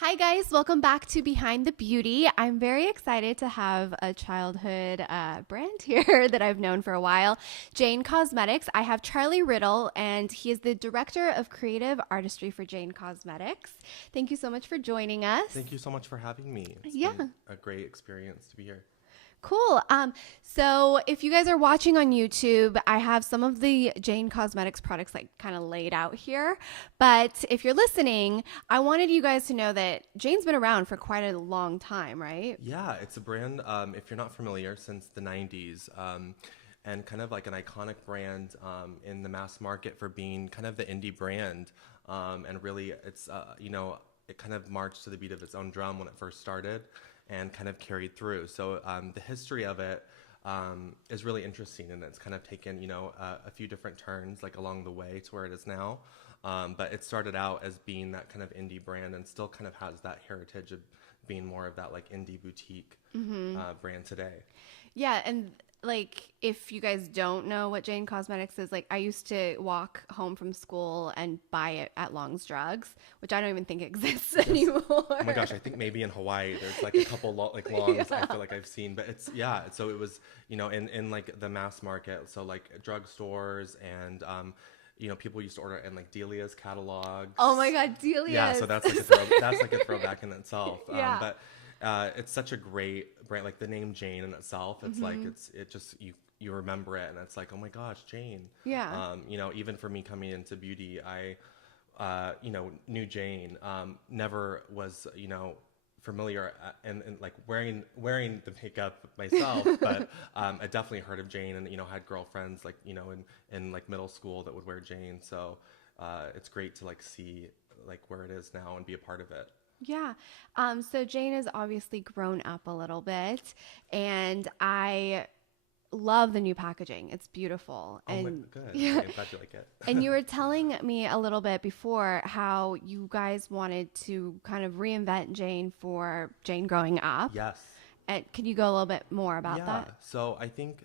Hi guys, welcome back to Behind the Beauty. I'm very excited to have a childhood brand here that I've known for a while, Jane Cosmetics. I have Charlie Riddle, and he is the Director of Creative Artistry for Jane Cosmetics. Thank you so much for joining us. Thank you so much for having me. It's Yeah. been a great experience to be here. Cool. So if you guys are watching on YouTube, I have some of the Jane Cosmetics products like kind of laid out here. But if you're listening, I wanted you guys to know that Jane's been around for quite a long time, right? Yeah, it's a brand, if you're not familiar, since the 90s, and kind of like an iconic brand in the mass market for being kind of the indie brand. And really, it kind of marched to the beat of its own drum when it first started and kind of carried through. So the history of it is really interesting, and it's kind of taken, a few different turns like along the way to where it is now. But it started out as being that kind of indie brand and still kind of has that heritage of being more of that like indie boutique brand today. Yeah, and like if you guys don't know what Jane Cosmetics is, like I used to walk home from school and buy it at Long's Drugs, which I don't even think exists Yes. anymore. Oh my gosh, I think maybe in Hawaii there's like a couple like longs I feel like I've seen, but it's yeah. So it was in like the mass market, so like drugstores and people used to order in like Delia's catalogs. Oh my God, Yeah, Delia's. so that's like a throwback in itself. Yeah. But it's such a great brand. Like the name Jane in itself, it's like it just you remember it, and it's like, oh my gosh, Jane. Yeah. Even for me coming into beauty, I knew Jane. Never was familiar and like wearing the makeup myself, but I definitely heard of Jane, and had girlfriends like in like middle school that would wear Jane. So it's great to like see like where it is now and be a part of it. Yeah. So Jane has obviously grown up a little bit, and I love the new packaging. It's beautiful. Oh my, And good. yeah. Okay, I'm glad you like it. And you were telling me a little bit before how you guys wanted to kind of reinvent Jane for Jane growing up. Yes. And can you go a little bit more about Yeah. that? So I think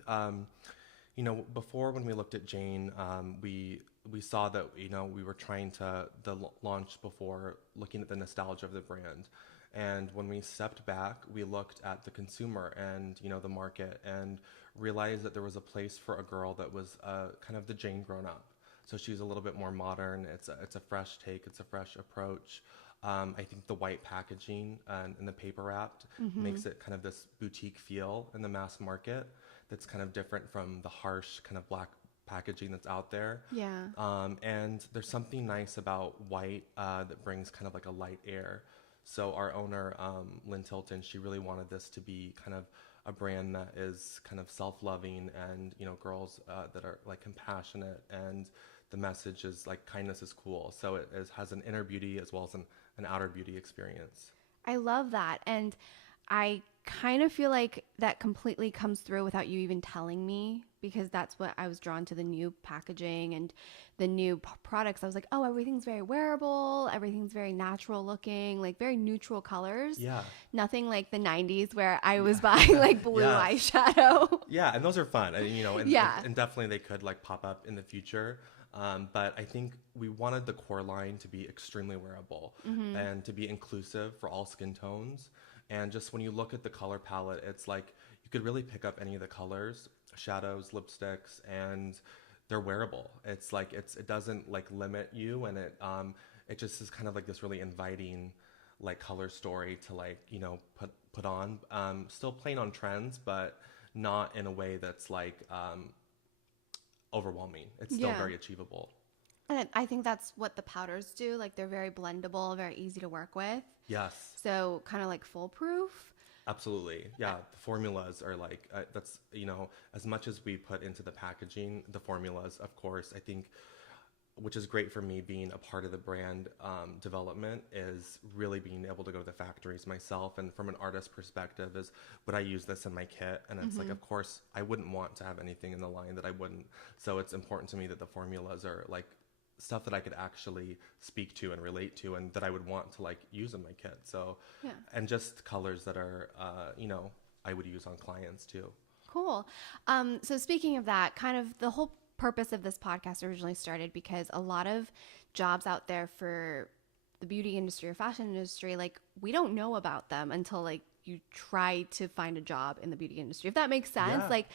before when we looked at Jane, we saw that we were trying to launch before looking at the nostalgia of the brand, and when we stepped back, we looked at the consumer and the market and realized that there was a place for a girl that was kind of the Jane grown up. So she's a little bit more modern. It's a fresh take. It's a fresh approach. I think the white packaging and the paper wrapped makes it kind of this boutique feel in the mass market that's kind of different from the harsh kind of black packaging that's out there. Yeah. And there's something nice about white that brings kind of like a light air. So our owner, Lynn Tilton, she really wanted this to be kind of a brand that is kind of self-loving and, girls that are like compassionate, and the message is like kindness is cool. So has an inner beauty as well as an outer beauty experience. I love that. And I kind of feel like that completely comes through without you even telling me, because that's what I was drawn to, the new packaging and the new products. I was like, oh, everything's very wearable. Everything's very natural looking, like very neutral colors. Yeah. Nothing like the 90s where I was buying like blue Yes. eyeshadow. Yeah, and those are fun, and Yeah. and definitely they could like pop up in the future. But I think we wanted the core line to be extremely wearable and to be inclusive for all skin tones. And just when you look at the color palette, it's like you could really pick up any of the colors, shadows, lipsticks, and they're wearable. It's like it doesn't like limit you, and it just is kind of like this really inviting like color story to like put on. Still playing on trends, but not in a way that's like overwhelming. It's still Yeah. very achievable. And I think that's what the powders do. Like they're very blendable, very easy to work with. Yes, So kind of like foolproof. absolutely. Yeah, the formulas are like that's as much as we put into the packaging, the formulas, of course, I think, which is great for me being a part of the brand development, is really being able to go to the factories myself. And from an artist perspective, is would I use this in my kit? And it's like, of course, I wouldn't want to have anything in the line that I wouldn't. So it's important to me that the formulas are like stuff that I could actually speak to and relate to, and that I would want to like use in my kit. So, Yeah. and just colors that are, I would use on clients too. Cool. So speaking of that, kind of the whole purpose of this podcast originally started because a lot of jobs out there for the beauty industry or fashion industry, like we don't know about them until like you try to find a job in the beauty industry, if that makes sense. Yeah. Like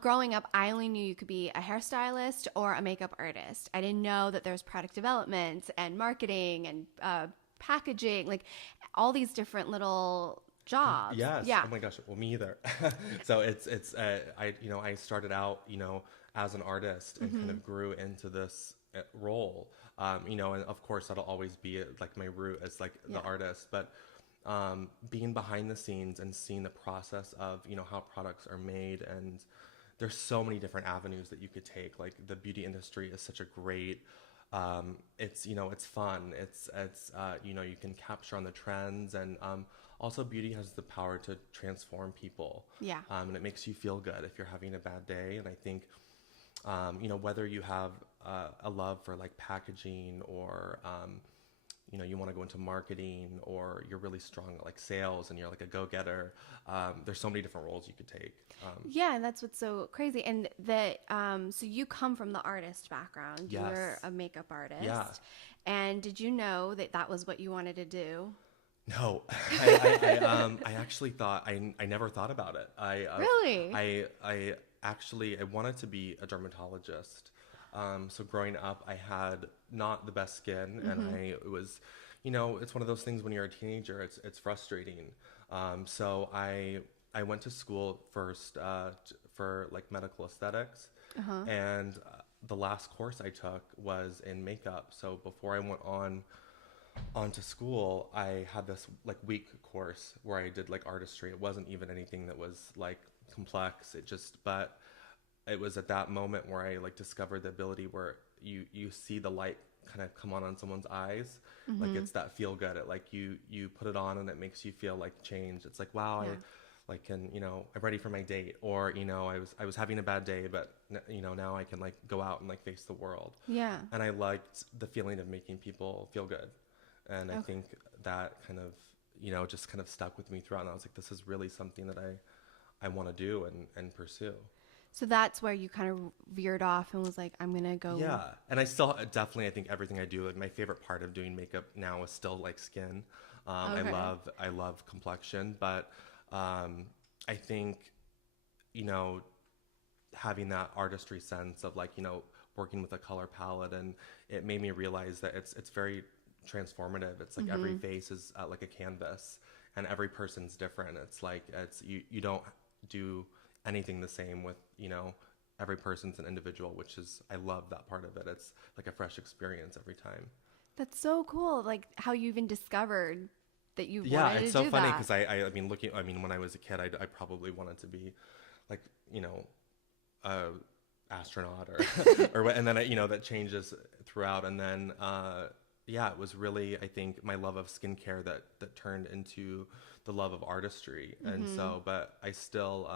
growing up, I only knew you could be a hairstylist or a makeup artist. I didn't know that there's product development and marketing and packaging, like all these different little jobs. Yes. Yeah. Oh my gosh. Well, me either. So I started out, as an artist and kind of grew into this role. And of course that'll always be like my root as like the artist, but being behind the scenes and seeing the process of, how products are made, and there's so many different avenues that you could take. Like the beauty industry is such a great, it's fun. It's you can capture on the trends, and also beauty has the power to transform people. Yeah. And it makes you feel good if you're having a bad day. And I think, whether you have a love for like packaging, or you want to go into marketing, or you're really strong at like sales and you're like a go-getter, there's so many different roles you could take. Yeah, and that's what's so crazy. And that, so you come from the artist background. Yes. You're a makeup artist. Yeah. And did you know that that was what you wanted to do? No, I actually thought, I never thought about it. Really? I actually, I wanted to be a dermatologist. So growing up, I had not the best skin, and it was, it's one of those things when you're a teenager, it's frustrating. So I went to school first for like medical aesthetics, and the last course I took was in makeup. So before I went onto school, I had this like week course where I did like artistry. It wasn't even anything that was like complex. But it was at that moment where I like discovered the ability where you see the light kind of come on someone's eyes. Like it's that feel good. It like you put it on and it makes you feel like change. It's like, wow, Yeah. I'm ready for my date, or I was having a bad day, but now I can like go out and like face the world. Yeah. And I liked the feeling of making people feel good. And I think that kind of, just kind of stuck with me throughout. And I was like, this is really something that I want to do and pursue. So that's where you kind of veered off and was like, I'm going to go. Yeah. And I still definitely, I think everything I do, like my favorite part of doing makeup now is still like skin. Okay. I love complexion, but I think, having that artistry sense of like, working with a color palette, and it made me realize that it's very transformative. It's like every face is like a canvas, and every person's different. It's like you don't do anything the same with every person's an individual, which is, I love that part of it. It's like a fresh experience every time. That's so cool. Like how you even discovered that you Yeah, wanted to do that. it's so funny because I mean when I was a kid, I probably wanted to be like a astronaut or and then that changes throughout, and then it was really, I think, my love of skincare that turned into the love of artistry. And so, but I still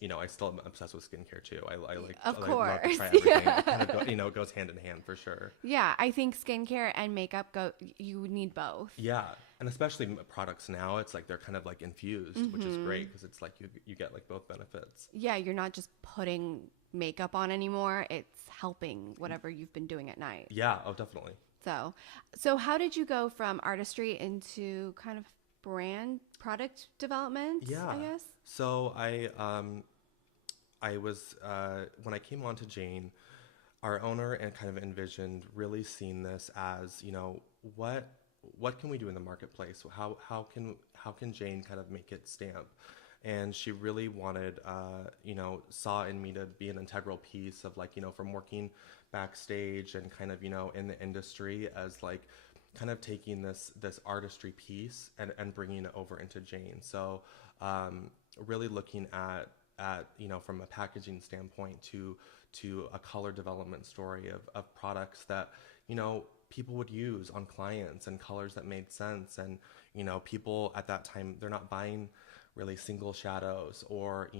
I still am obsessed with skincare too. I like, Of I love to course. try everything. Yeah. It kind of it goes hand in hand for sure. Yeah, I think skincare and makeup you need both. Yeah, and especially products now, it's like they're kind of like infused, which is great because it's like you get like both benefits. Yeah, you're not just putting makeup on anymore. It's helping whatever you've been doing at night. Yeah, oh, definitely. So how did you go from artistry into kind of product development? Yeah. I guess. So I was when I came on to Jane, our owner and kind of envisioned really seeing this as, what can we do in the marketplace? How can Jane kind of make it stamp? And she really wanted, saw in me to be an integral piece of like, from working backstage and kind of, in the industry as like kind of taking this artistry piece and bringing it over into Jane. So really looking at from a packaging standpoint to a color development story of products that, people would use on clients and colors that made sense. And, people at that time, they're not buying really single shadows, or,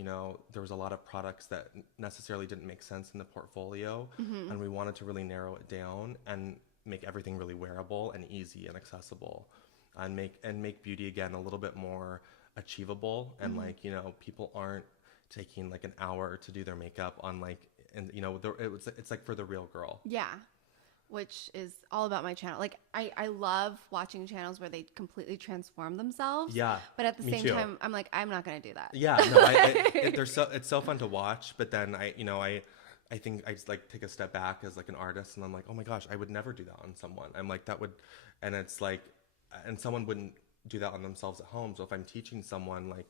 there was a lot of products that necessarily didn't make sense in the portfolio. And we wanted to really narrow it down and make everything really wearable and easy and accessible, and make beauty again a little bit more achievable. And like, people aren't taking like an hour to do their makeup on like, and it's like for the real girl. Yeah. which is all about my channel. Like I love watching channels where they completely transform themselves. Yeah, But at the me same too. time, I'm like, I'm not going to do that. Yeah, no, it's so fun to watch, but then I think I just like take a step back as like an artist, and I'm like, oh my gosh, I would never do that on someone. I'm like, that would, and it's like, and someone wouldn't do that on themselves at home. So if I'm teaching someone, like,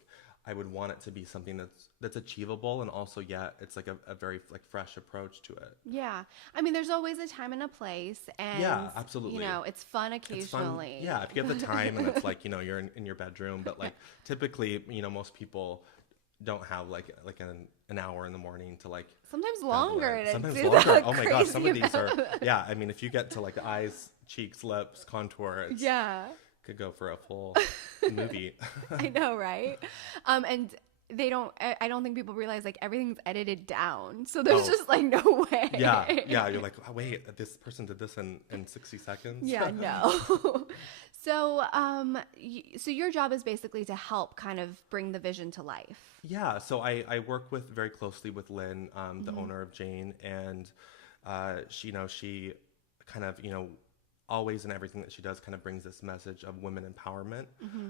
I would want it to be something that's achievable, and also, yeah, it's like a very like fresh approach to it. Yeah. I mean, there's always a time and a place, and Yeah, absolutely. it's fun It's fun. occasionally. Yeah, if you have the time and it's like, you're in your bedroom, but like typically, most people don't have like an hour in the morning to like Sometimes dabble longer. in. To Sometimes do longer. the Oh my gosh, some of crazy these are, amount. yeah, I mean, if you get to like eyes, cheeks, lips, contour, it's Yeah. could go for a full movie. I know, right? And I don't think people realize like everything's edited down. So there's Oh. just like no way. Yeah, you're like, oh, wait, this person did this in 60 seconds? Yeah, no. So, so your job is basically to help kind of bring the vision to life. Yeah, so I work with very closely with Lynn, the owner of Jane, and she kind of, always in everything that she does kind of brings this message of women empowerment.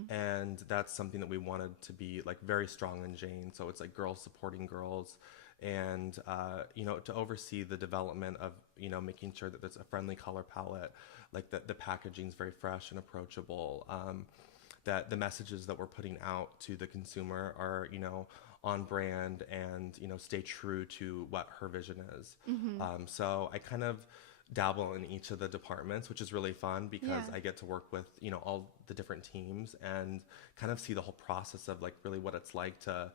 And that's something that we wanted to be like very strong in Jane. So it's like girls supporting girls, and to oversee the development of making sure that there's a friendly color palette, like the packaging is very fresh and approachable, that the messages that we're putting out to the consumer are on brand and stay true to what her vision is. So I kind of dabble in each of the departments, which is really fun because Yeah. I get to work with all the different teams and kind of see the whole process of like really what it's like to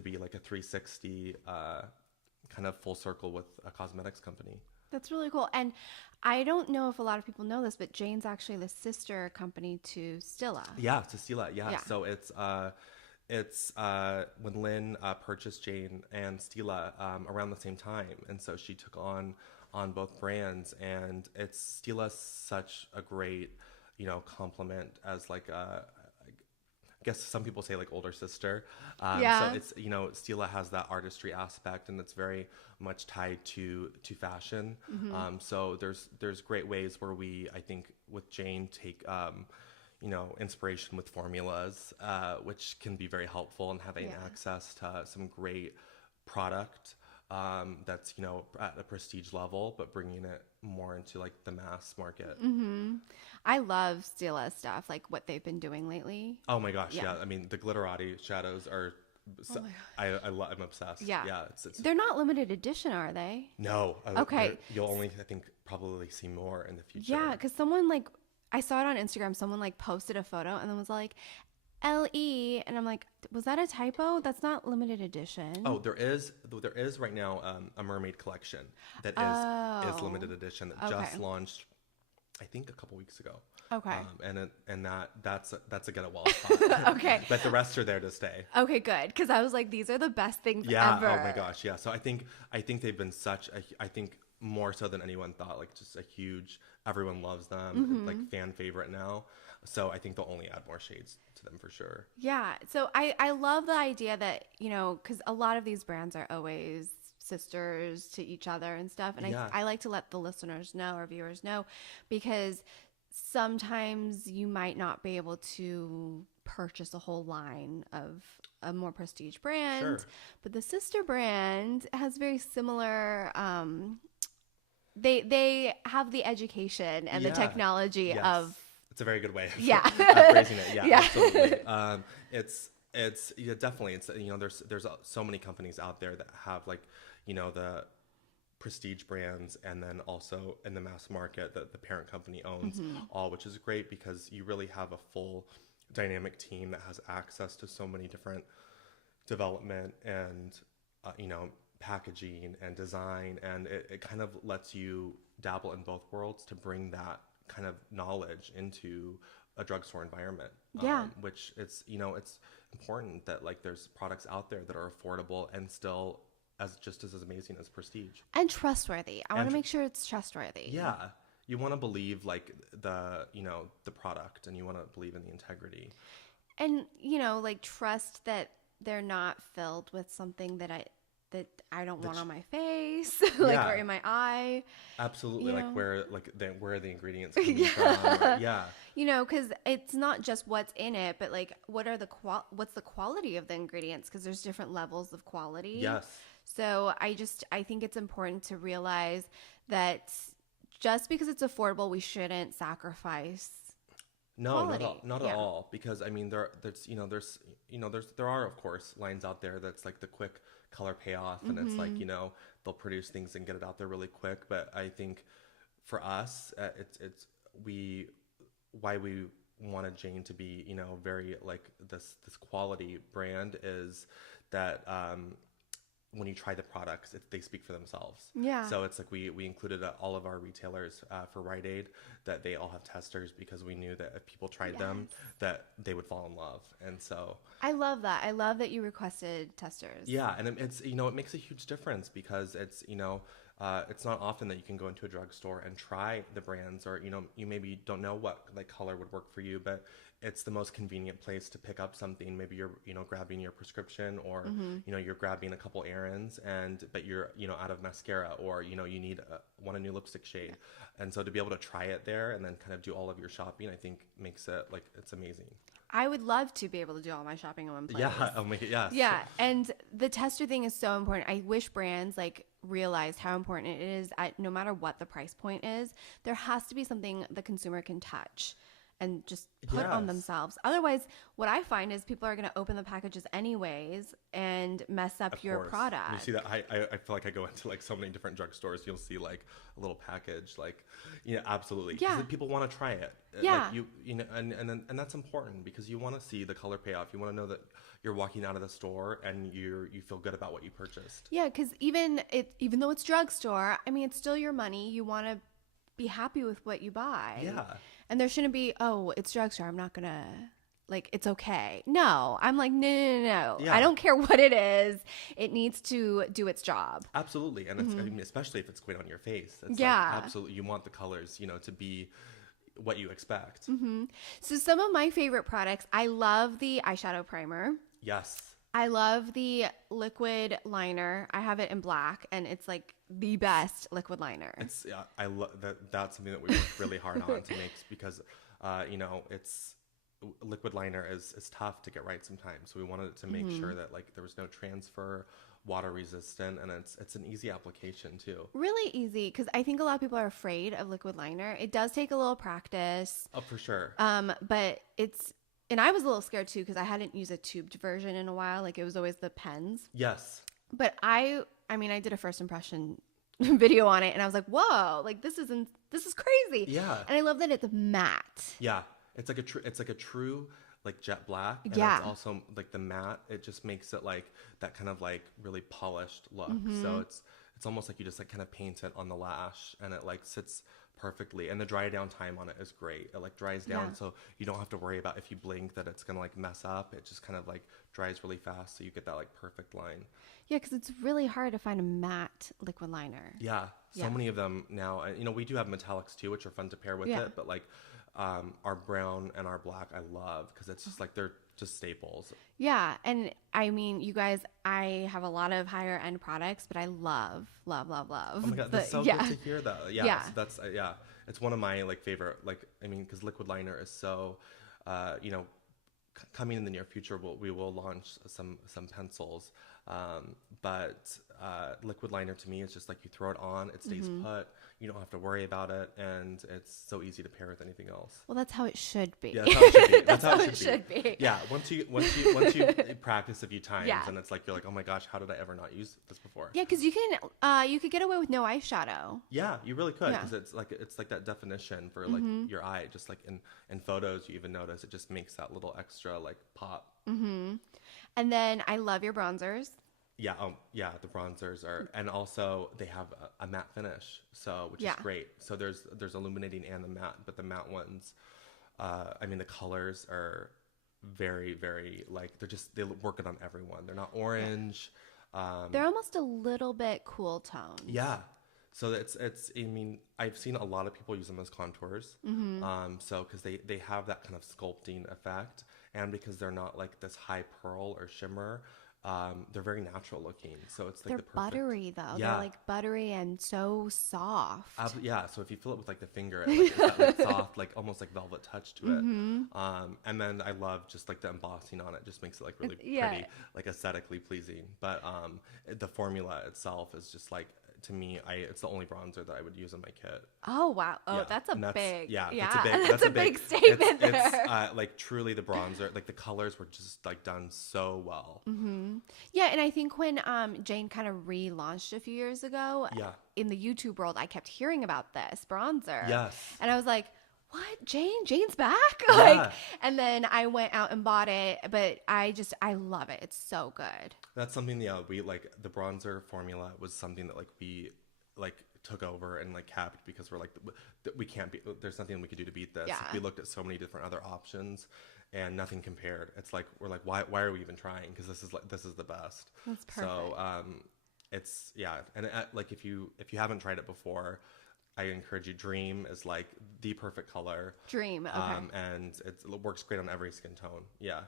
be like a 360 kind of full circle with a cosmetics company. That's really cool. And I don't know if a lot of people know this, but Jane's actually the sister company to Stilla. Yeah, to Stila. Yeah. Yeah. So it's when Lynn purchased Jane and Stila around the same time, and so she took on both brands, and it's Stila's such a great compliment as like I guess some people say like older sister. Yeah. So it's Stila has that artistry aspect, and it's very much tied to fashion. So there's great ways where we, I think, with Jane take inspiration with formulas, which can be very helpful in having Yeah. access to some great product that's at a prestige level, but bringing it more into like the mass market. I love Stilla stuff, like what they've been doing lately. Oh my gosh, Yeah. yeah. I mean, the glitterati shadows are. Oh my I'm obsessed. Yeah. Yeah. They're not limited edition, are they? No. Okay. You'll only, I think, probably see more in the future. Yeah, because someone like, I saw it on Instagram, someone like posted a photo and then was like, LE, and I'm like, was that a typo? That's not limited edition. Oh, there is right now a mermaid collection that is limited edition that just Okay. launched, I think, a couple weeks ago. Okay. That's a get a wall spot. Okay. But the rest are there to stay. Okay, good. Because I was like, these are the best things Yeah. ever. Oh my gosh. Yeah. So I think they've been I think more so than anyone thought, like just a huge, everyone loves them, like fan favorite now. So I think they'll only add more shades to them for sure. Yeah. So I love the idea that, because a lot of these brands are always sisters to each other and stuff. And Yeah. I like to let the listeners know or viewers know, because sometimes you might not be able to purchase a whole line of a more prestige brand, Sure. but the sister brand has very similar, they have the education and the Yeah. technology Yes. of, It's a very good way of Yeah. phrasing it. Yeah, Yeah. absolutely. It's yeah, definitely. It's there's so many companies out there that have like the prestige brands, and then also in the mass market that the parent company owns, all, which is great because you really have a full dynamic team that has access to so many different development and packaging and design, and it kind of lets you dabble in both worlds to bring that kind of knowledge into a drugstore environment. Yeah. Which it's important that like there's products out there that are affordable and still just as amazing as prestige. and trustworthy. I want And to make sure it's trustworthy. Yeah. You want to believe like the product, and you want to believe in the integrity. And, like trust that they're not filled with something that that I don't want on my face, like, Yeah. or in my eye. Absolutely. You Like know? where are the ingredients coming from? Yeah. Yeah. You know, because it's not just what's in it, but like what's the quality of the ingredients? Because there's different levels of quality. Yes. So I think it's important to realize that just because it's affordable, we shouldn't sacrifice No, quality. not at Yeah. all. Because I mean, there are of course lines out there that's like the quick color payoff, and it's like they'll produce things and get it out there really quick. But I think for us, it's we why we wanted Jane to be very like this quality brand is that when you try the products, they speak for themselves. Yeah. So it's like we included all of our retailers for Rite Aid, that they all have testers, because we knew that if people tried them, that they would fall in love. And so I love that. I love that you requested testers. yeah, and it's it makes a huge difference, because it's not often that you can go into a drugstore and try the brands, or you maybe don't know what like color would work for you, but it's the most convenient place to pick up something. Maybe you're grabbing your prescription, or you're grabbing a couple errands, but you're out of mascara, or you need want a new lipstick shade, and so to be able to try it there and then kind of do all of your shopping, I think makes it like it's amazing. I would love to be able to do all my shopping in one place. Yeah, oh my, yes. Yeah, and the tester thing is so important. I wish brands like realized how important it is. No matter what the price point is, there has to be something the consumer can touch and just put on Yes. themselves. Otherwise, what I find is people are going to open the packages anyways and mess up Of your course. product. You see that I feel like I go into like so many different drugstores. You'll see like a little package, like absolutely. 'Cause Yeah. people want to try it. Yeah. Like and that's important, because you want to see the color payoff. You want to know that you're walking out of the store and you feel good about what you purchased. Yeah, because even though it's drugstore, I mean, it's still your money. You want to be happy with what you buy. Yeah. And there shouldn't be, oh, it's drugstore, I'm not gonna, like, it's okay. No, I'm like, no. Yeah. I don't care what it is. It needs to do its job. Absolutely, and it's, I mean, especially if it's going on your face. It's Yeah. like, absolutely, you want the colors, to be what you expect. So some of my favorite products, I love the eyeshadow primer. Yes. I love the liquid liner. I have it in black, and it's like the best liquid liner. It's I love that. That's something that we worked really hard on to make, because it's liquid liner is tough to get right sometimes. So we wanted to make sure that like there was no transfer, water resistant, and it's an easy application too. Really easy, because I think a lot of people are afraid of liquid liner. It does take a little practice. Oh, for sure. But and I was a little scared too, because I hadn't used a tubed version in a while. Like, it was always the pens. Yes. But I mean, I did a first impression video on it, and I was like, whoa, like this is crazy. Yeah. And I love that it's matte. Yeah. It's like a true like jet black. And Yeah. It's also like the matte. It just makes it like that kind of like really polished look. So it's almost like you just like kind of paint it on the lash, and it like sits perfectly, and the dry down time on it is great. It like dries down, Yeah. so you don't have to worry about if you blink that it's gonna like mess up. It just kind of like dries really fast, so you get that like perfect line. Yeah, because it's really hard to find a matte liquid liner. Yeah, so Yeah. many of them now. And we do have metallics too, which are fun to pair with Yeah. it. But like our brown and our black, I love, because it's just like they're just staples. Yeah, and I mean, you guys, I have a lot of higher end products, but I love, love, love, love. Oh my god, that's so yeah. good to hear that. Yeah, Yeah. so that's yeah, it's one of my like favorite. Like, I mean, because liquid liner is so, coming in the near future, we will launch some pencils. But liquid liner to me is just like you throw it on, it stays put. You don't have to worry about it, and it's so easy to pair with anything else. Well, that's how it should be. Yeah, that's how it should be. That's how it should be. Yeah, once you practice a few times, Yeah. and it's like you're like, oh my gosh, how did I ever not use this before? Yeah, because you could get away with no eyeshadow. Yeah, you really could, Yeah. because it's like that definition for like your eye. Just like in photos, you even notice it just makes that little extra like pop. And then I love your bronzers. Yeah, yeah, the bronzers are, and also they have a matte finish, which Yeah. is great. So there's illuminating and the matte, but the matte ones, I mean, the colors are very, very like they work it on everyone. They're not orange. They're almost a little bit cool tones. Yeah. So it's I mean, I've seen a lot of people use them as contours. So because they have that kind of sculpting effect, and because they're not like this high pearl or shimmer, they're very natural looking. So it's like They're the perfect. buttery though. They're Yeah. like buttery and so soft. Yeah, so if you feel it with like the finger, it like it's that like soft, like almost like velvet touch to it. Mm-hmm. And then I love just like the embossing on it, just makes it like really Yeah. pretty, like aesthetically pleasing. But the formula itself is just like, to me, it's the only bronzer that I would use in my kit. Oh wow. Oh, Yeah, that's a and big. yeah, Yeah, that's a big big statement it's there. like truly the bronzer, like the colors were just like done so well. Yeah, and I think when Jane kind of relaunched a few years ago, Yeah. in the YouTube world, I kept hearing about this bronzer. Yes. And I was like, "What? Jane's back?" Yeah. And then I went out and bought it, but I love it. It's so good. That's something, yeah, we like the bronzer formula was something that like we like took over and like kept because we're like we can't be, there's nothing we could do to beat this. Yeah. We looked at so many different other options and nothing compared. It's like we're like why are we even trying, because this is the best. That's perfect. So it's yeah, and like if you haven't tried it before, I encourage you. Dream is like the perfect color. Dream. Okay. And it works great on every skin tone. Yeah.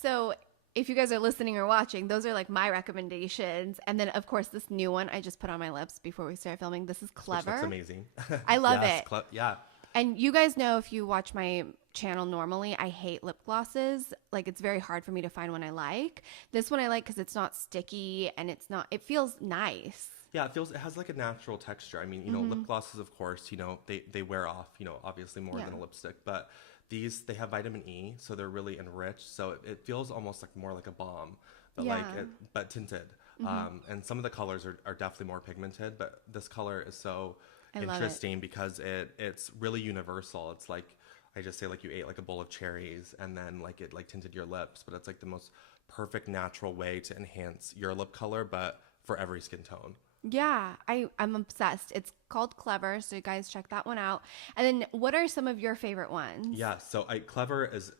So if you guys are listening or watching, those are like my recommendations. And then of course this new one I just put on my lips before we started filming. This is Which Clever. looks amazing. I love Yes, it. yeah. And you guys know, if you watch my channel normally, I hate lip glosses. Like, it's very hard for me to find one I like. This one I like because it's not sticky and it feels nice. Yeah, it has like a natural texture. I mean, you know, lip glosses, of course, you know, they wear off, you know, obviously more Yeah. than a lipstick, but they have vitamin E, so they're really enriched. So it feels almost like more like a balm, but Yeah. but tinted. And some of the colors are definitely more pigmented, but this color is so I love it. interesting because it's really universal. It's like, I just say like you ate like a bowl of cherries and then like it like tinted your lips, but it's like the most perfect natural way to enhance your lip color, but for every skin tone. Yeah, I'm obsessed. It's called Clever, so you guys check that one out. And then what are some of your favorite ones? Yeah, so Clever is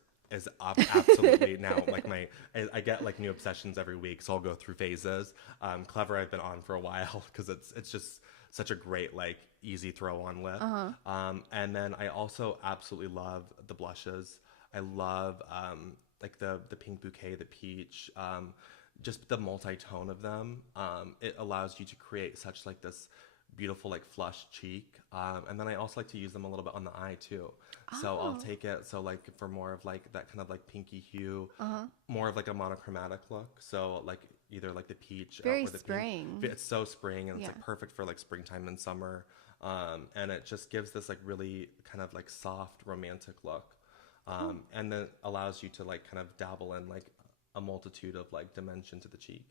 absolutely now like I get like new obsessions every week, so I'll go through phases. Clever I've been on for a while because it's just such a great like easy throw on lip. And then I also absolutely love the blushes. I love like the pink bouquet, the peach, just the multi-tone of them. It allows you to create such like this beautiful like flush cheek, and then I also like to use them a little bit on the eye too. So I'll take it so like for more of like that kind of like pinky hue, more of like a monochromatic look, so like either like the peach Very or the spring. pink. It's so spring, and it's Yeah. like perfect for like springtime and summer, and it just gives this like really kind of like soft romantic look, and then allows you to like kind of dabble in like a multitude of like dimension to the cheek.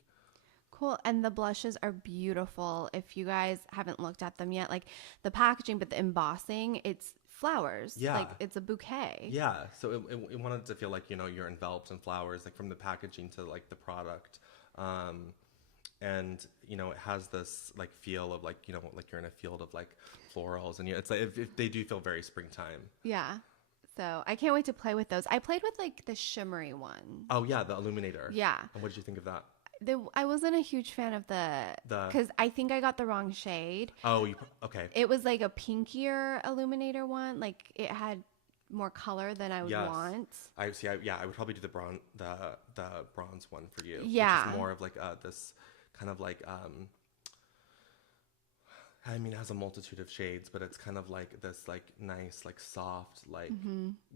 Cool. And the blushes are beautiful. If you guys haven't looked at them yet, like the packaging, but the embossing, it's flowers. Yeah. Like it's a bouquet. Yeah, so it wanted to feel like, you know, you're enveloped in flowers, like from the packaging to like the product. And, you know, it has this like feel of like, you know, like you're in a field of like florals, and it's like, if they do feel very springtime. Yeah. So I can't wait to play with those. I played with like the shimmery one. Oh yeah, the illuminator. Yeah. And what did you think of that? I wasn't a huge fan of the because I think I got the wrong shade. Oh, okay. It was like a pinkier illuminator one. Like it had more color than I would Yes. want. I see. I would probably do the bronze one for you. Yeah. Which is more of like this kind of like I mean, it has a multitude of shades, but it's kind of like this like nice like soft like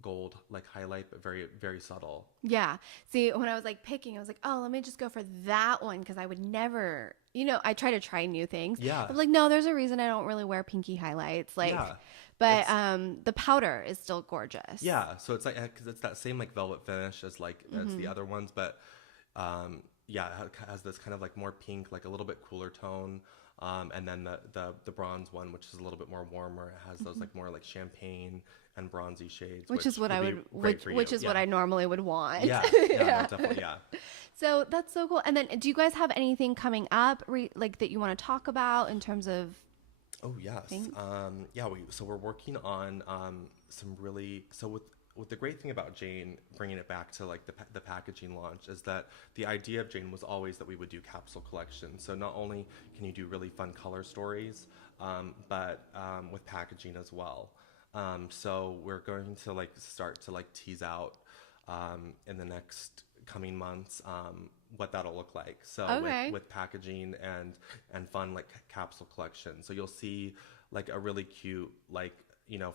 gold like highlight, but very very subtle. Yeah. See, when I was like picking, I was like, oh, let me just go for that one because I would never, I try to try new things. Yeah. I'm like, no, there's a reason I don't really wear pinky highlights. Like, Yeah. but the powder is still gorgeous. Yeah, so it's like because it's that same like velvet finish as like as the other ones, but yeah, it has this kind of like more pink, like a little bit cooler tone. And then the bronze one, which is a little bit more warmer, it has those like more like champagne and bronzy shades, Which is what I would, which is what I normally would want. Yeah, yeah, no, definitely, yeah. So that's so cool. And then, do you guys have anything coming up, like that you want to talk about in terms of? Oh yes, things? yeah. We're working on some really with the great thing about Jane, bringing it back to like the packaging launch, is that the idea of Jane was always that we would do capsule collections. So not only can you do really fun color stories, but with packaging as well. So we're going to like start to like tease out in the next coming months what that'll look like. So Okay. with packaging and fun like capsule collection. So you'll see like a really cute like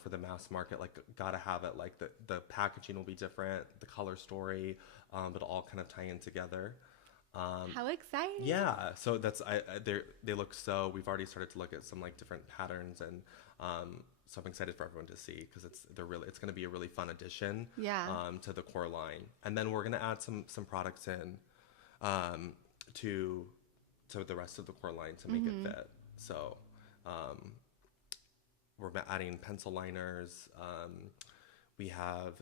for the mass market, like gotta have it. Like the packaging will be different, the color story, but it'll all kind of tie in together. How exciting. Yeah, so they look so. We've already started to look at some like different patterns, and so I'm excited for everyone to see because it's going to be a really fun addition Yeah. to the core line, and then we're going to add some products in to the rest of the core line to make it fit. So we're adding pencil liners. We have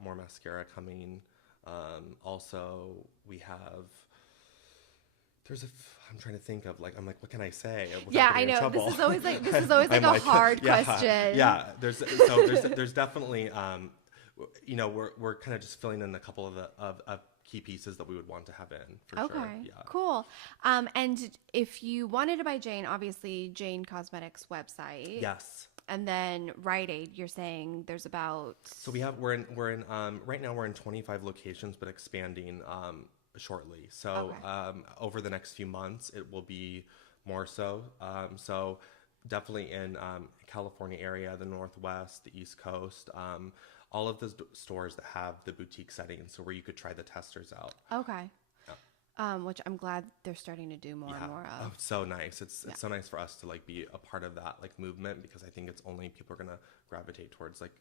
more mascara coming. Also, we have. I'm trying to think of I'm like, what can I say? Without Yeah, I getting in know. trouble? This is always like I'm a like, hard yeah, question. Yeah, there's definitely we're kind of just filling in a couple of key pieces that we would want to have in for sure. Okay, Yeah. cool. And if you wanted to buy Jane, obviously Jane Cosmetics website. Yes. And then Rite Aid, you're saying there's about. So we're in right now we're in 25 locations, but expanding shortly. So over the next few months, it will be more so. So definitely in California area, the Northwest, the East Coast, all of the stores that have the boutique setting, so where you could try the testers out. Okay. Which I'm glad they're starting to do more and more of. Oh, it's so nice. It's so nice for us to like be a part of that like movement, because I think it's only people are gonna gravitate towards like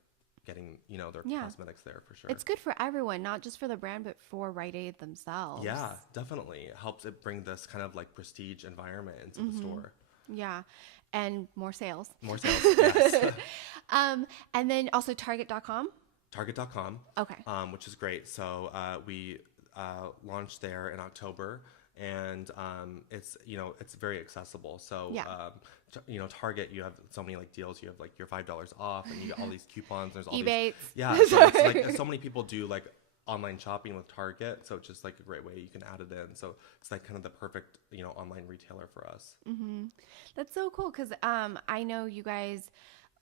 getting their cosmetics there for sure. It's good for everyone, not just for the brand, but for Rite Aid themselves. Yeah, definitely. It helps it bring this kind of like prestige environment into the store. Yeah, and more sales. More sales, yes. And then also Target.com. Target.com. Okay. Which is great. So we launched there in October, and it's it's very accessible. So Target, you have so many like deals. You have like your $5 off, and you get all these coupons. There's all Ebates. these. So it's like so many people do like online shopping with Target, so it's just like a great way you can add it in. So it's like kind of the perfect online retailer for us. Mm-hmm. That's so cool because I know you guys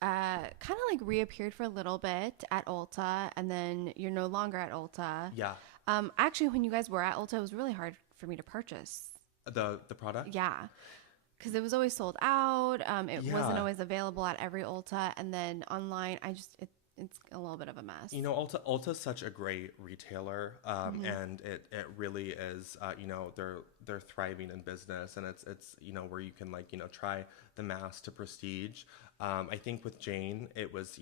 kind of like reappeared for a little bit at Ulta, and then you're no longer at Ulta. Yeah. Actually, when you guys were at Ulta, it was really hard for me to purchase The product. Yeah, because it was always sold out. It wasn't always available at every Ulta, and then online, it's a little bit of a mess. Ulta's such a great retailer, and it really is. They're thriving in business, and it's where you can like try the mass to prestige. I think with Jane, it was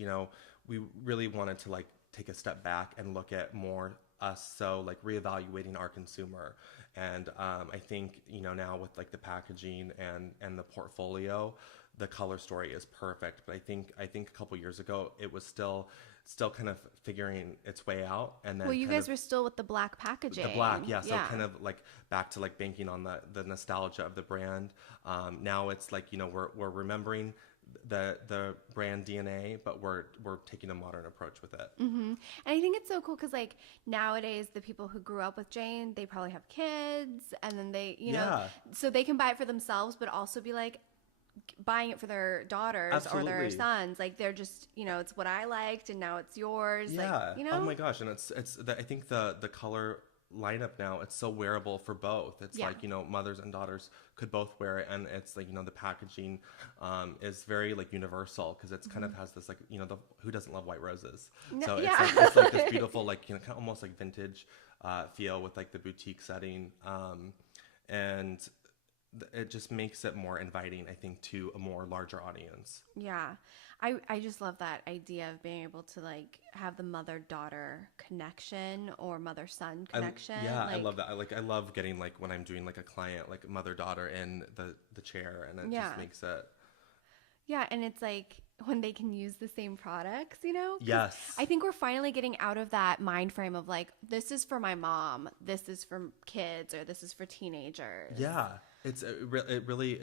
we really wanted to like take a step back and look at more us, so like reevaluating our consumer, and I think now with like the packaging and the portfolio, the color story is perfect. But I think a couple years ago it was still kind of figuring its way out. And then you guys were still with the black packaging. The black, yeah. So kind of like back to like banking on the nostalgia of the brand. Now it's like we're remembering the brand DNA, but we're taking a modern approach with it. Mm-hmm. And I think it's so cool because like nowadays the people who grew up with Jane, they probably have kids, and then they so they can buy it for themselves, but also be like buying it for their daughters Absolutely. or their sons. Like they're just it's what I liked and now it's yours. Yeah. Like, Oh my gosh. And I think the color lineup now, it's so wearable for both. It's like mothers and daughters could both wear it, and it's like the packaging is very like universal, because it's kind of has this like who doesn't love white roses. So it's like this beautiful like kind of almost like vintage feel with like the boutique setting, and it just makes it more inviting, I think, to a more larger audience. Yeah. I just love that idea of being able to like have the mother-daughter connection or mother-son connection. I love that. I love getting like when I'm doing like a client, like mother-daughter in the chair, and it just makes it. Yeah, and it's like when they can use the same products, Yes. I think we're finally getting out of that mind frame of like, this is for my mom, this is for kids, or this is for teenagers. Yeah. It really,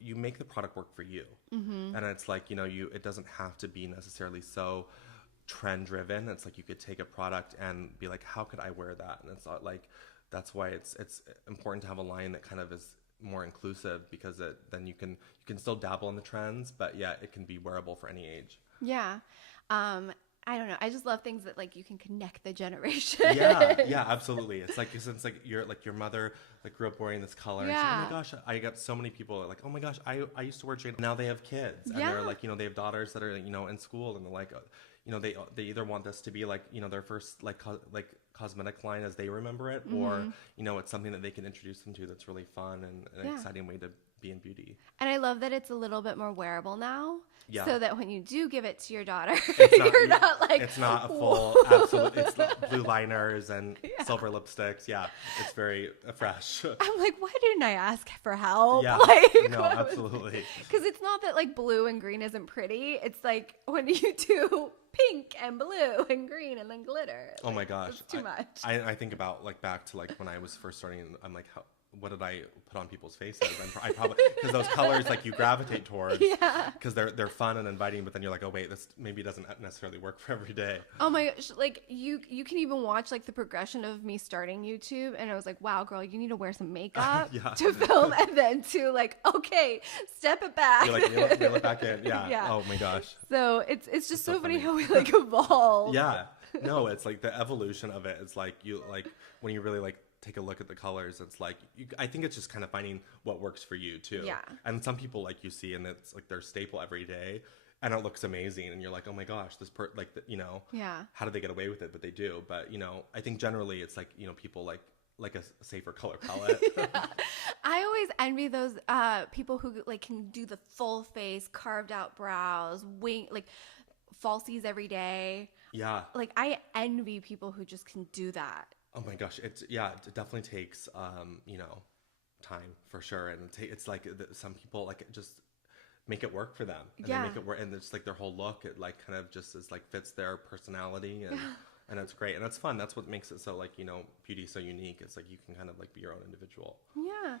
you make the product work for you. Mm-hmm. And it's like, it doesn't have to be necessarily so trend driven. It's like you could take a product and be like, how could I wear that? And it's not like, that's why it's important to have a line that kind of is more inclusive, because then you can still dabble in the trends, but it can be wearable for any age. Yeah. I don't know. I just love things that like you can connect the generation. Yeah, absolutely. It's like since like your mother like grew up wearing this color. And Yeah. oh my gosh, I got so many people like, oh my gosh, I used to wear Jane. Now they have kids, and Yeah. they're like, they have daughters that are in school, and they're like, they either want this to be like their first like cosmetic line as they remember it, or it's something that they can introduce them to that's really fun and an exciting way to be in beauty. And I love that it's a little bit more wearable now. Yeah. So that when you do give it to your daughter, Not, you're not like, it's not a full absolute. It's blue liners and silver lipsticks. Yeah, it's very fresh. I'm like, why didn't I ask for help? Yeah, Like, no, absolutely. Because it's not that like blue and green isn't pretty. It's like when you do pink and blue and green and then glitter. Oh my gosh, it's too much. I think about like back to like when I was first starting. I'm like, what did I put on people's faces? I probably because those colors like you gravitate towards because they're fun and inviting, but then you're like, oh wait, this maybe doesn't necessarily work for every day. Oh my gosh, like you can even watch like the progression of me starting YouTube, and I was like, wow, girl, you need to wear some makeup to film, and then to like, okay, step it back. You're like reel it back in. Yeah. Oh my gosh. So it's just so funny how we like evolve. Yeah. No, it's like the evolution of it. It's like you like when you really like take a look at the colors, it's like I think it's just kind of finding what works for you too. Yeah. And some people like you see and it's like their staple every day and it looks amazing and you're like, oh my gosh, this how did they get away with it? But they do. But I think generally it's like people like a safer color palette. I always envy those people who like can do the full face carved out brows, wing like falsies every day. Yeah. Like I envy people who just can do that. Oh my gosh, it definitely takes time for sure, and it's like some people like just make it work for them, and they make it work, and it's like their whole look, it like kind of just is like fits their personality, and it's great, and it's fun. That's what makes it so like beauty so unique. It's like you can kind of like be your own individual. Yeah.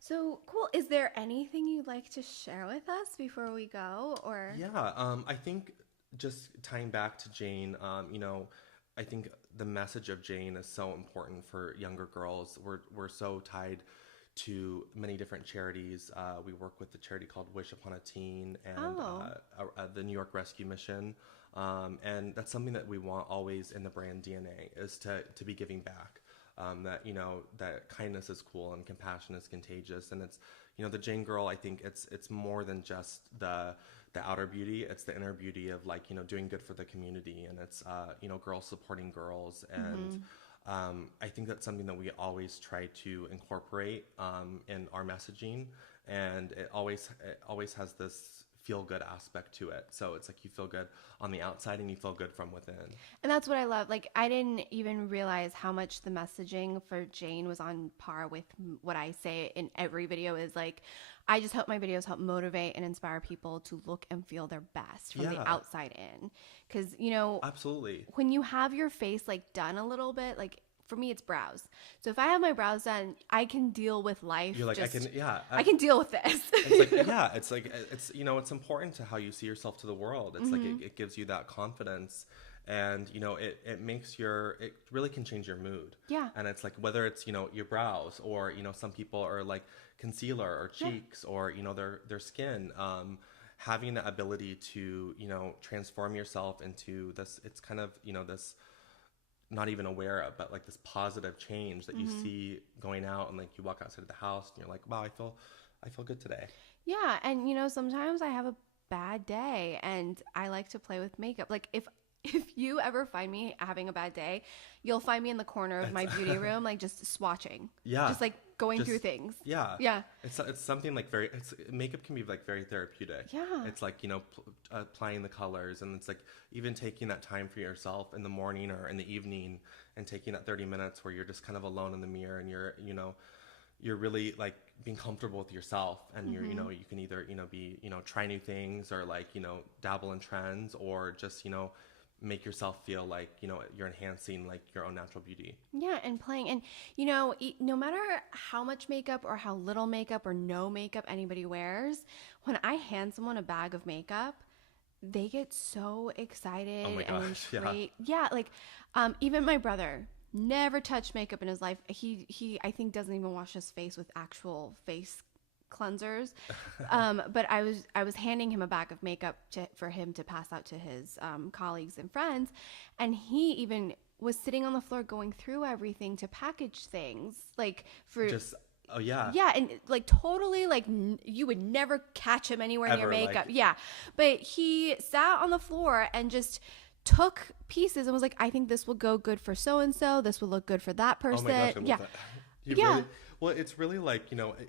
So cool. Is there anything you'd like to share with us before we go, or? Yeah. I think just tying back to Jane, I think the message of Jane is so important for younger girls. We're so tied to many different charities. We work with the charity called Wish Upon a Teen and the New York Rescue Mission. And that's something that we want always in the brand DNA is to be giving back. That kindness is cool and compassion is contagious. And it's, the Jane girl, I think it's more than just the outer beauty. It's the inner beauty of like, doing good for the community, and it's, girls supporting girls. And I think that's something that we always try to incorporate in our messaging. And it always has this feel good aspect to it. So it's like you feel good on the outside and you feel good from within. And that's what I love. Like I didn't even realize how much the messaging for Jane was on par with what I say in every video is like, I just hope my videos help motivate and inspire people to look and feel their best from the outside in. Because, absolutely. When you have your face like done a little bit, like for me, it's brows. So if I have my brows done, I can deal with life. You're like, I can deal with this. It's like, it's important to how you see yourself to the world. It's like, it gives you that confidence, and, it makes it really can change your mood. Yeah. And it's like, whether it's, your brows or, some people are like concealer or cheeks or, their skin, having the ability to, transform yourself into this, it's kind of, this, not even aware of, but like this positive change that you see going out, and like you walk outside of the house and you're like, wow, I feel good today. Yeah. And sometimes I have a bad day and I like to play with makeup. Like if you ever find me having a bad day, you'll find me in the corner of my beauty room, like just swatching. Yeah. Just like going through things. Yeah. Yeah. It's something like makeup can be like very therapeutic. Yeah. It's like, applying the colors, and it's like even taking that time for yourself in the morning or in the evening, and taking that 30 minutes where you're just kind of alone in the mirror, and you're really like being comfortable with yourself, and you're, you can either, be, try new things, or like, dabble in trends, or just, make yourself feel like, you're enhancing like your own natural beauty. Yeah. And playing, and, no matter how much makeup or how little makeup or no makeup anybody wears, when I hand someone a bag of makeup, they get so excited and intrigued. Yeah. Like, even my brother never touched makeup in his life. He I think doesn't even wash his face with actual face cleansers. But I was handing him a bag of makeup for him to pass out to his colleagues and friends, and he even was sitting on the floor going through everything to package things like for Just oh yeah. yeah, and like totally like you would never catch him anywhere near Ever, makeup. like, Yeah, but he sat on the floor and just took pieces and was like, I think this will go good for so and so. This will look good for that person. oh my gosh, I love Yeah, that. You yeah. really, well, it's really like,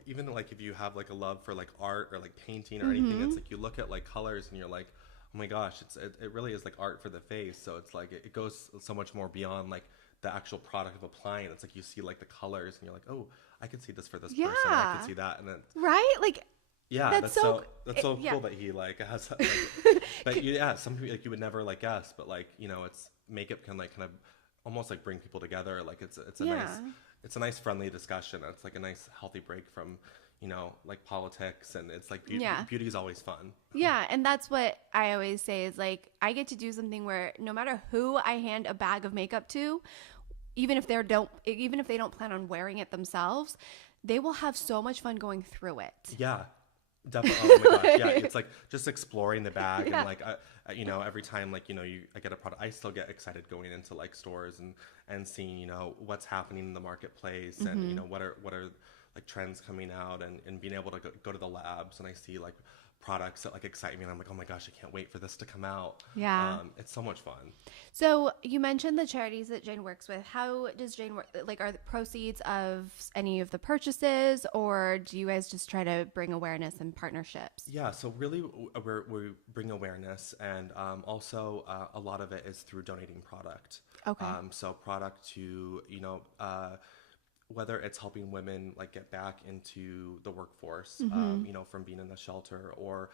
even like if you have like a love for like art or like painting or anything, it's like you look at like colors and you're like, oh my gosh, it really is like art for the face. So it's like it goes so much more beyond like the actual product of applying. It's like you see like the colors and you're like, oh, I could see this for this person. I could see that, and then Right? Like yeah, that's so cool that he like has that, like, but yeah, some people like you would never like guess, but like it's makeup can like kind of almost like bring people together. Like it's a nice friendly discussion. It's like a nice healthy break from like politics, and it's like beauty is always fun. Yeah, and that's what I always say is like I get to do something where no matter who I hand a bag of makeup to, even if they don't plan on wearing it themselves, they will have so much fun going through it. Yeah, definitely. Oh my gosh, yeah. It's like just exploring the bag Yeah. and like every time like I get a product, I still get excited going into like stores and seeing what's happening in the marketplace and what are like trends coming out and being able to go to the labs and I see like products that like excite me and I'm like, oh my gosh, I can't wait for this to come out. Yeah. It's so much fun. So you mentioned the charities that Jane works with. How does Jane work? Like, are the proceeds of any of the purchases, or do you guys just try to bring awareness and partnerships? Yeah, so really we bring awareness and also a lot of it is through donating product. Okay. So product to, whether it's helping women like get back into the workforce, from being in a shelter or,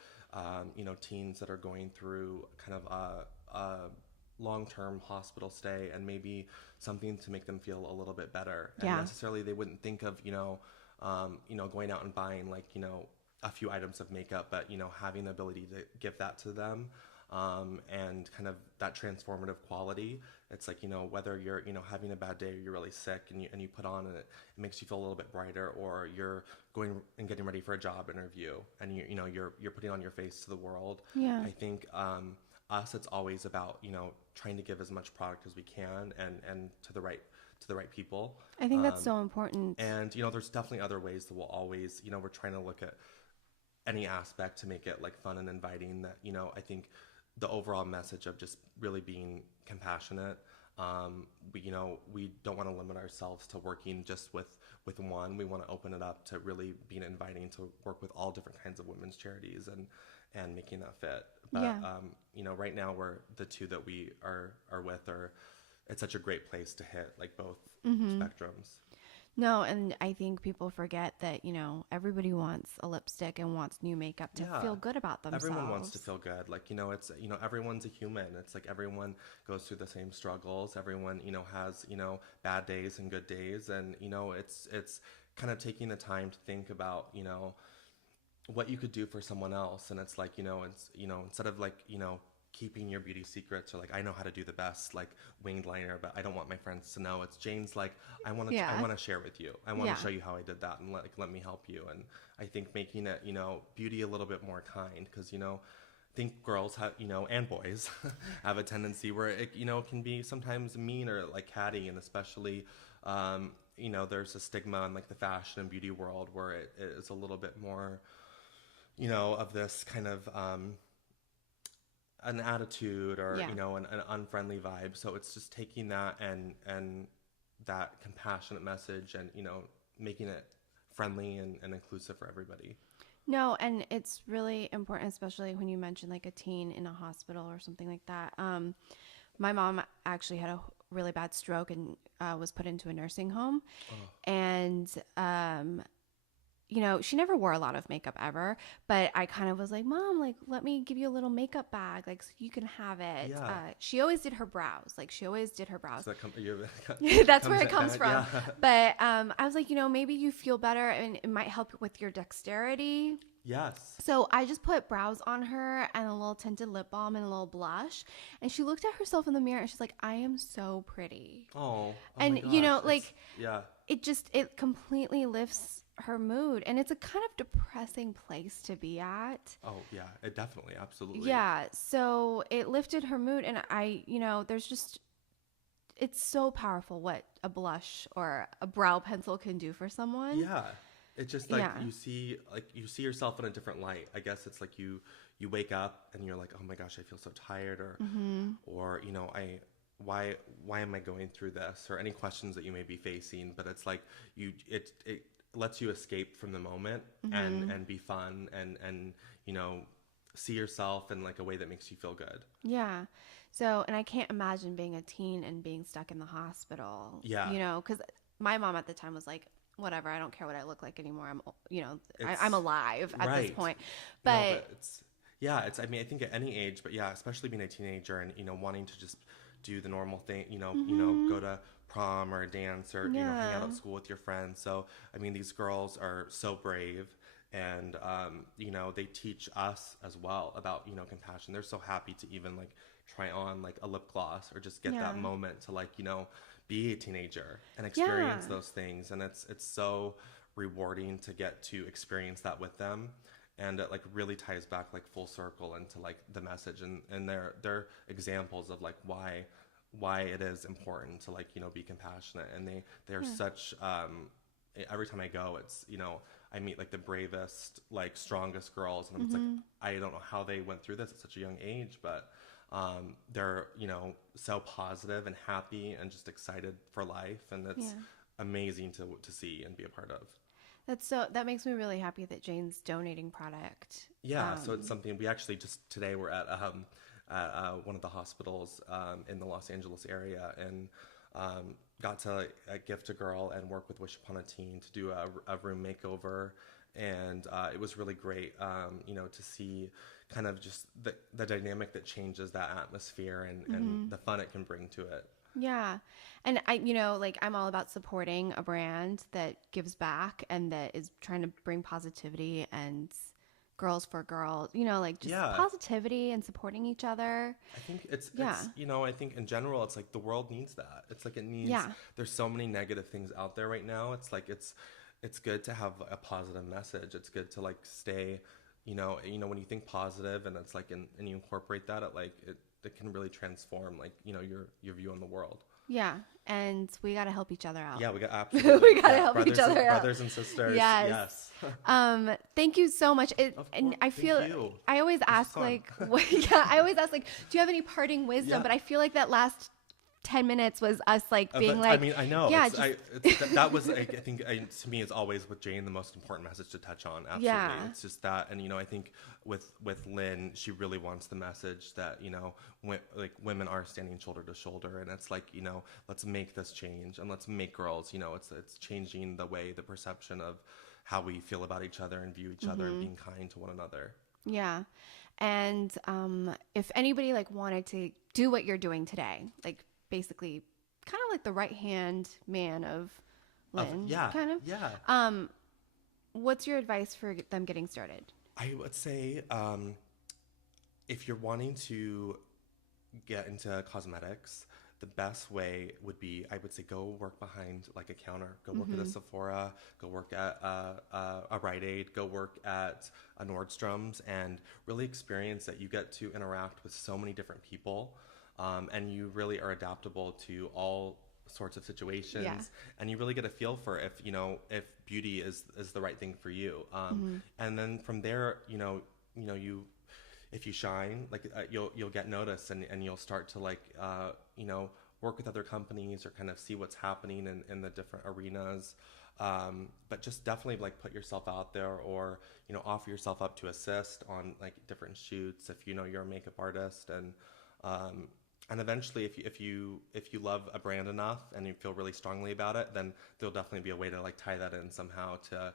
teens that are going through kind of a long-term hospital stay and maybe something to make them feel a little bit better. And Yeah. necessarily they wouldn't think of, going out and buying like, a few items of makeup, but, having the ability to give that to them. And kind of that transformative quality. It's like, whether you're, having a bad day or you're really sick and you put on and it makes you feel a little bit brighter, or you're going and getting ready for a job interview and you're putting on your face to the world. Yeah. I think, it's always about, trying to give as much product as we can and to the right people. I think that's so important. And, there's definitely other ways that we'll always, we're trying to look at any aspect to make it like fun and inviting that, I think the overall message of just really being compassionate. We don't want to limit ourselves to working just with one. We want to open it up to really being inviting to work with all different kinds of women's charities and making that fit. But, right now the two that we are with it's such a great place to hit like both spectrums. No, and I think people forget that, everybody wants a lipstick and wants new makeup to feel good about themselves. Everyone wants to feel good. Like, it's, everyone's a human. It's like everyone goes through the same struggles. Everyone, has, bad days and good days. And, it's kind of taking the time to think about, what you could do for someone else. And it's like, it's, instead of like, keeping your beauty secrets or like I know how to do the best like winged liner but I don't want my friends to know. It's Jane's like I want to share with you. I want to show you how I did that and let me help you. And I think making it beauty a little bit more kind because I think girls have and boys have a tendency where it can be sometimes mean or like catty, and especially there's a stigma in like the fashion and beauty world where it is a little bit more of this kind of an attitude or an unfriendly vibe. So it's just taking that and that compassionate message and making it friendly and inclusive for everybody. No, and it's really important, especially when you mention like a teen in a hospital or something like that. My mom actually had a really bad stroke and was put into a nursing home. And she never wore a lot of makeup ever, but I kind of was like, Mom, like, let me give you a little makeup bag, like, so you can have it. Yeah. She always did her brows. Like, she always did her brows. So That's where it comes from. Yeah. But I was like, maybe you feel better and it might help with your dexterity. Yes. So I just put brows on her and a little tinted lip balm and a little blush. And she looked at herself in the mirror and she's like, I am so pretty. Oh and, my gosh. like, yeah. it completely lifts her mood, and it's a kind of depressing place to be at. Oh yeah, it definitely, absolutely. Yeah, so it lifted her mood, and there's just, it's so powerful what a blush or a brow pencil can do for someone. Yeah. It's just like Yeah. you see yourself in a different light. I guess it's like you wake up and you're like, "Oh my gosh, I feel so tired," or I why am I going through this, or any questions that you may be facing, but it's like it lets you escape from the moment and be fun and see yourself in like a way that makes you feel good. Yeah. So, and I can't imagine being a teen and being stuck in the hospital. Yeah. Because my mom at the time was like, whatever, I don't care what I look like anymore. It's I'm alive at this right. point. No, But I mean, I think at any age, but yeah, especially being a teenager and, wanting to just do the normal thing, go to prom or dance or, hang out at school with your friends. So, I mean, these girls are so brave and, they teach us as well about, compassion. They're so happy to even like try on like a lip gloss or just get that moment to like, be a teenager and experience those things. And it's so rewarding to get to experience that with them. And it like really ties back like full circle into like the message and their examples of like why it is important to like be compassionate. And they're such every time I go, it's I meet like the bravest, like strongest girls, and it's like I don't know how they went through this at such a young age, but they're so positive and happy and just excited for life, and it's amazing to see and be a part of. that makes me really happy that Jane's donating product. Yeah, so it's something we actually just today we're at one of the hospitals in the Los Angeles area, and got to gift a girl and work with Wish Upon a Teen to do a room makeover, and it was really great, to see kind of just the dynamic that changes that atmosphere and the fun it can bring to it. Yeah. And I'm all about supporting a brand that gives back and that is trying to bring positivity and girls for girls, just positivity and supporting each other. I think it's I think in general, it's like the world needs that. It's like it needs, there's so many negative things out there right now. It's like, it's good to have a positive message. It's good to like stay, when you think positive and it's like, and you incorporate that, it can really transform like, your view on the world. Yeah. And we got to help each other out. Yeah, we got absolutely. We got to help each other out. Brothers and sisters. Yes. Thank you so much. And I feel, I always ask I always ask like, do you have any parting wisdom? Yeah. But I feel like that last 10 minutes was us like being like, I mean, I know. Yeah, that was, I think, to me, is always with Jane the most important message to touch on. Absolutely, it's just that, and I think with Lynn, she really wants the message that like women are standing shoulder to shoulder, and it's like let's make this change and let's make girls. It's changing the way, the perception of how we feel about each other and view each other and being kind to one another. Yeah. And if anybody like wanted to do what you're doing today, like basically kind of like the right hand man of Lynn, kind of. Yeah. What's your advice for them getting started? I would say if you're wanting to get into cosmetics, the best way would be, I would say, go work behind like a counter, go work at a Sephora, go work at a Rite Aid, go work at a Nordstrom's, and really experience that you get to interact with so many different people, and you really are adaptable to all sorts of situations, and you really get a feel for if beauty is the right thing for you, and then from there, if you shine, like you'll get noticed, and you'll start to like work with other companies or kind of see what's happening in the different arenas, but just definitely like put yourself out there, or offer yourself up to assist on like different shoots if you're a makeup artist, and eventually if you love a brand enough and you feel really strongly about it, then there'll definitely be a way to like tie that in somehow to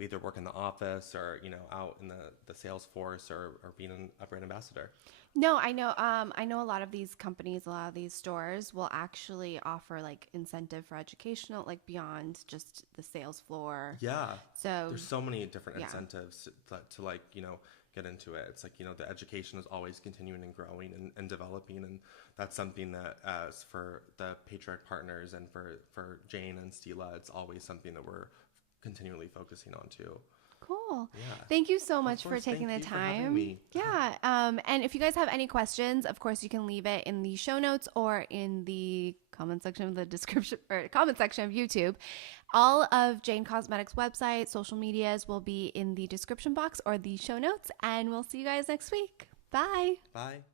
either work in the office or out in the sales force or being a brand ambassador. No, I know. I know a lot of these companies, a lot of these stores will actually offer like incentive for educational, like beyond just the sales floor. Yeah. So there's so many different incentives to like get into it. It's like the education is always continuing and growing and developing, and that's something that as for the Patriarch Partners and for Jane and Stila, it's always something that we're continually focusing on too. Cool. Yeah. Thank you so Of much for course, taking the thank you for having time. me. Yeah. And if you guys have any questions, of course, you can leave it in the show notes or in the comment section of the description or comment section of YouTube. All of Jane Cosmetics' website, social medias will be in the description box or the show notes. And we'll see you guys next week. Bye. Bye.